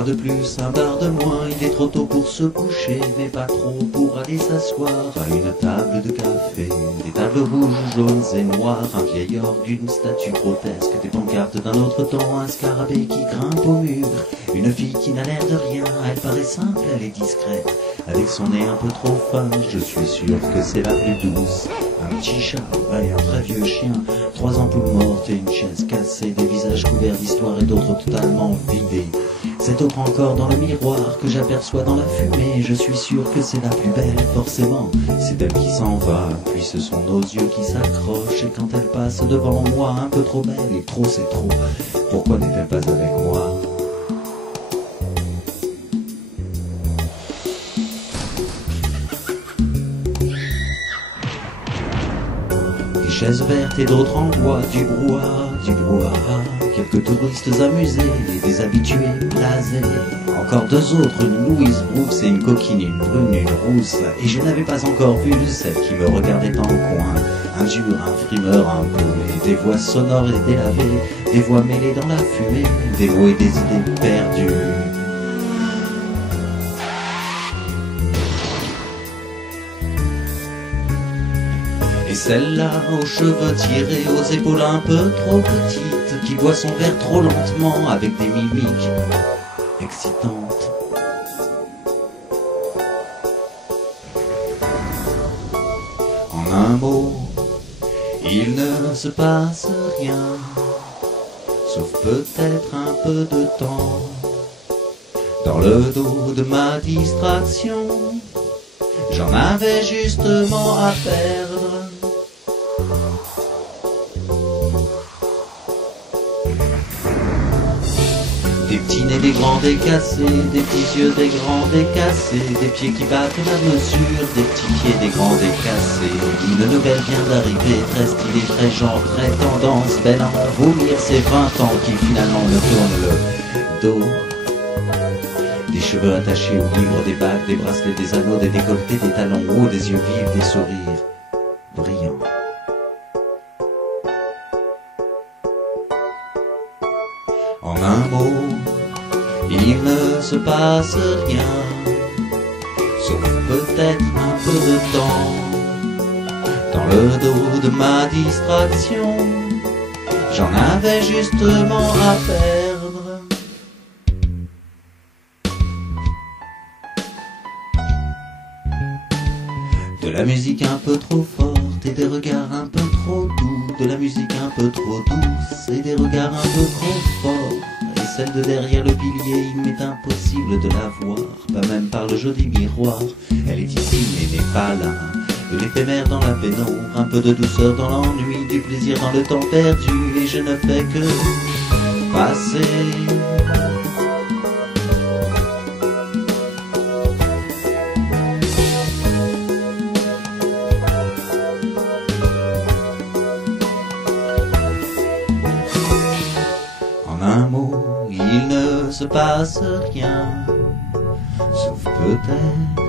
bar de plus, un bar de moins, il est trop tôt pour se coucher, mais pas trop pour aller s'asseoir à une table de café. Des tables rouges, jaunes et noires, un vieil orgue, une statue grotesque, des pancartes d'un autre temps, un scarabée qui grimpe au mur, une fille qui n'a l'air de rien, elle paraît simple, elle est discrète, avec son nez un peu trop fin, je suis sûr que c'est la plus douce. Un petit chat et un très vieux chien, 3 ampoules mortes et une chaise cassée, des visages couverts d'histoire et d'autres totalement vidés. Cette autre encore dans le miroir que j'aperçois dans la fumée, je suis sûr que c'est la plus belle, forcément. C'est elle qui s'en va, puis ce sont nos yeux qui s'accrochent, et quand elle passe devant moi, un peu trop belle, et trop c'est trop, pourquoi n'est-elle pas avec moi? Des chaises vertes et d'autres en bois, du brouhaha, quelques touristes amusés et des habitués blasés. Encore 2 autres, une Louise Bruce et une coquine, une brune, une rousse. Et je n'avais pas encore vu celle qui me regardait en coin. Un dur, un frimeur un peu, et des voix sonores et délavées, des voix mêlées dans la fumée, des mots et des idées perdues. Et celle-là, aux cheveux tirés, aux épaules un peu trop petites, qui boit son verre trop lentement avec des mimiques excitantes. En un mot, il ne se passe rien, sauf peut-être un peu de temps. Dans le dos de ma distraction, j'en avais justement à perdre. Des petits nez, des grands décassés, des petits yeux, des grands décassés, des pieds qui battent la mesure, des petits pieds, des grands décassés. Une nouvelle vient d'arriver, très stylée, très genre, très tendance, belle à en vomir ses 20 ans qui finalement me tournent le dos. Des cheveux attachés aux livres, des bagues, des bracelets, des anneaux, des décolletés, des talons hauts, des yeux vifs, des sourires brillants. En un mot, il ne se passe rien, sauf peut-être un peu de temps. Dans le dos de ma distraction, j'en avais justement à perdre. De la musique un peu trop forte et des regards un peu trop doux, de la musique un peu trop douce et des regards un peu trop forts. Et celle de derrière le pilier, il m'est impossible de la voir, pas même par le joli miroir. Elle est ici mais n'est pas là, de l'éphémère dans la pénombre, un peu de douceur dans l'ennui, du plaisir dans le temps perdu, et je ne fais que passer. En un mot, il ne se passe rien, sauf peut-être